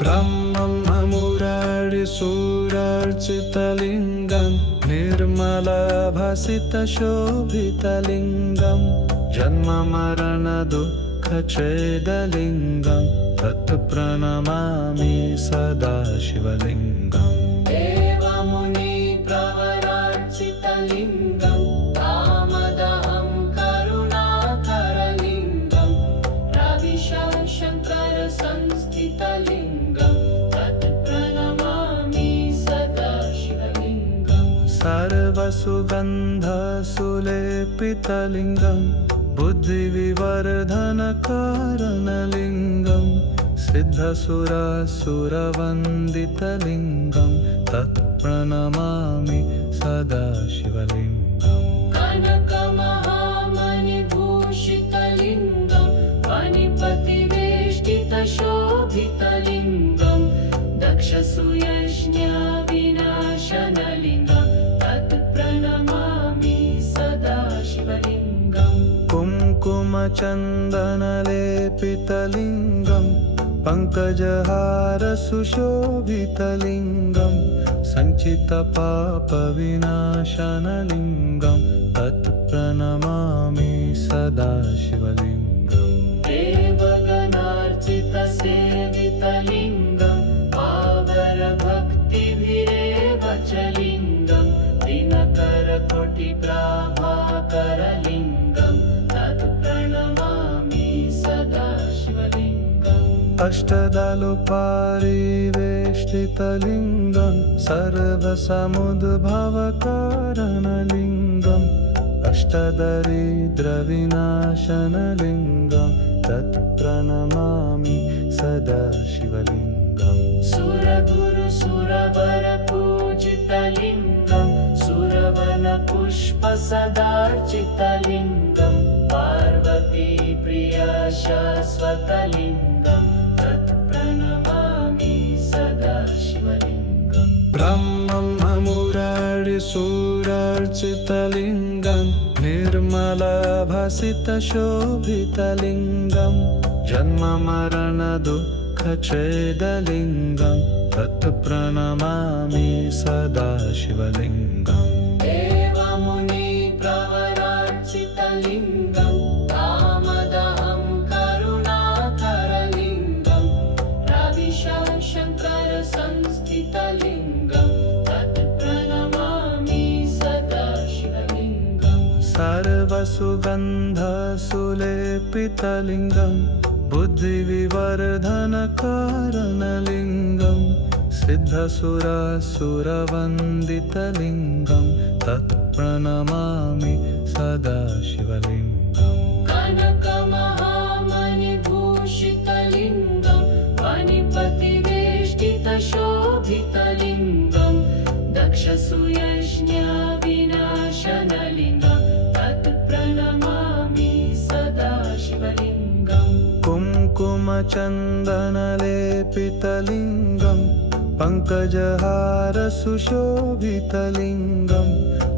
ब्रह्ममुरारिसूरार्चितलिङ्गं निर्मलभासितशोभितलिङ्गं जन्ममरणदुःखच्छेदलिङ्गं तत् प्रणमामि सदा शिवलिङ्गम्। देवमुनिप्रवरार्चितलिङ्गं कामदहं करुणाकरलिङ्गं रविशङ्करसंस्थितलिङ्गं तत् प्रणमामि सदा शिवलिङ्गम्। सर्वसुगन्धसुलेपितलिङ्गं बुद्धिविवर्धनकारणलिङ्गं सिद्धसुरासुरवन्दितलिङ्गं तत् प्रणमामि सदा शिवलिङ्गम्। कनकमहामणिभूषितलिङ्गं फणिपतिवेष्टितशोभितलिङ्गं दक्षसूयज्ञविनाशनलिङ्गं तत् प्रणमामि सदा शिवलिङ्गम्। कुङ्कुमचन्दनलेपितलिङ्गं पङ्कजहारसुशोभितलिङ्गं सञ्चितपापविनाशनलिङ्गं तत् प्रणमामि सदा शिवलिङ्गम्। देवगणार्चितसेवितलिङ्गं पावरभक्तिभिरेव च लिङ्गं दिनकरकोटिप्राभाकरलिङ्गं तत् प्रणमामि सदा शिवलिङ्गम्। अष्टदलुपारिवेष्टितलिङ्गं सर्वसमुद्भवकारणलिङ्गं अष्टदरिद्रविनाशनलिङ्गं तत् प्रणमामि सदा शिवलिङ्गम्। सुरगुरुसुरवरपूजितलिङ्गं सुरवनपुष्पसदार्चितलिङ्गं पार्वतीप्रियशाश्वतलिङ्गं तत् प्रणमामि सदा शिवलिङ्गम्। ब्रह्ममुरारिसूरार्चितलिङ्गं निर्मलभासितशोभितलिङ्गं जन्ममरणदुःखच्छेदलिङ्गं तत् प्रणमामि सदा शिवलिङ्गम्। देवमुनिप्रवरार्चितलिङ्गं कामदहं करुणाकरलिङ्गं रविशङ्करसंस्थितलिङ्गं तत् प्रणमामि सदा शिवलिङ्गम्। सर्वसुगन्धसुलेपितलिङ्गं बुद्धिविवर्धनकारणलिङ्गं सिद्धसुरासुरवन्दितलिङ्गं तत् प्रणमामि सदा शिवलिङ्गम्। कनकमहामणिभूषितलिङ्गं फणिपतिवेष्टितशोभितलिङ्गं दक्षसूयज्ञविनाशनलिङ्गं तत् प्रणमामि सदा शिवलिङ्गम्। कुङ्कुमचन्दनलेपितलिङ्गं पङ्कजहारसुशोभितलिङ्गं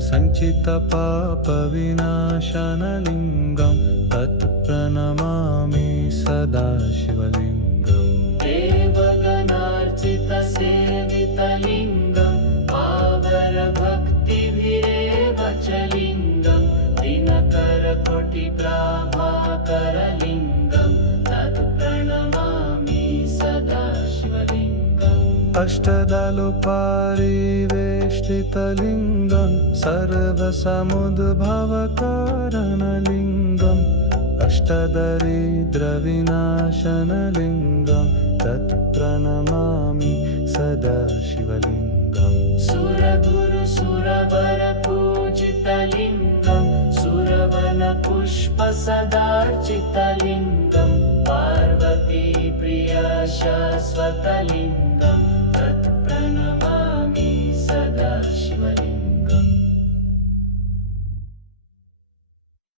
सञ्चितपापविनाशनलिङ्गं तत् प्रणमामि सदा शिवलिङ्गम्। देवगणार्चितसेवितलिङ्गं पावरभक्तिभिरेव च लिङ्गं दिनकरकोटिप्राभाकरलिङ्गं तत् प्रणमामि सदा शिवलिङ्गम्। अष्टदलुपारिवेष्टितलिङ्गं सर्वसमुद्भवकारणलिङ्गं अष्टदरिद्रविनाशनलिङ्गं तत् प्रणमामि सदा शिवलिङ्गम्। सुरगुरुसुरवरपूजितलिङ्गं सुरवनपुष्पसदार्चितलिङ्गं पार्वतीप्रियशाश्वतलिङ्गं